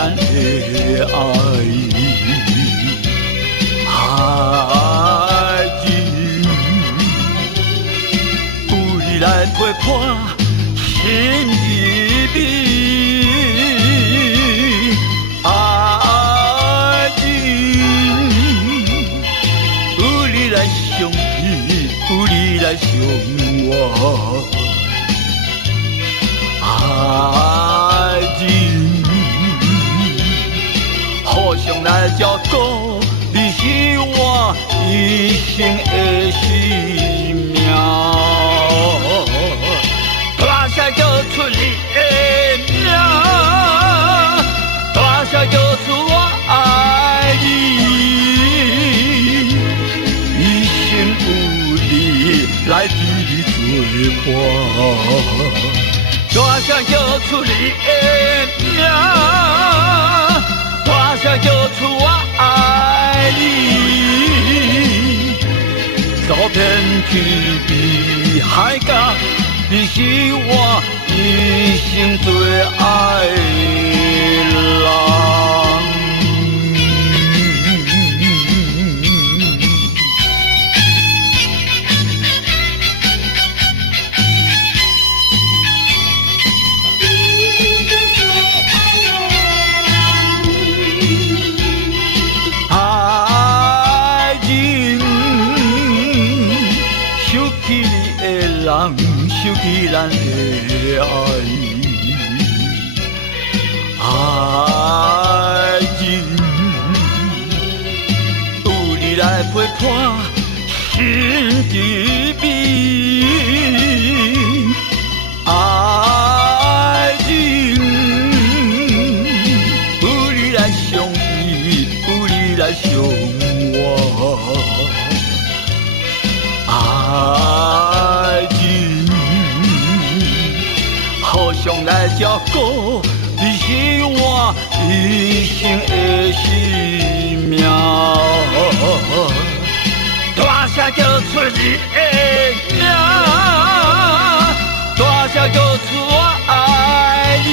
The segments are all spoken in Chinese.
咱的爱，爱情有你来陪伴心意美，爱情有你来相依，有你来相偎。爱情，互相来照顾，你是我一生的性命。大声叫出你的名，大声叫出我爱你，一生有你来对你作伴。大声叫出你的名，大声叫出我爱你，走遍天边海角，你是我一生最爱的人。收起咱的爱，爱情有你来陪伴心之美，爱情有你来相依，有你来相偎，爱情。互相来照顾，你是我一生的性命。大声叫出你的名，大声叫出我爱你，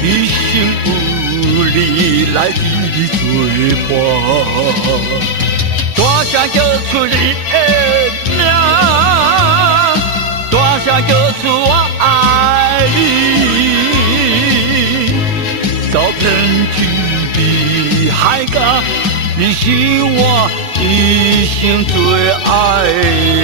一生有你来对你作伴。大声叫出你的名，大声叫出我爱你，走遍天边海角，你是我一生最爱的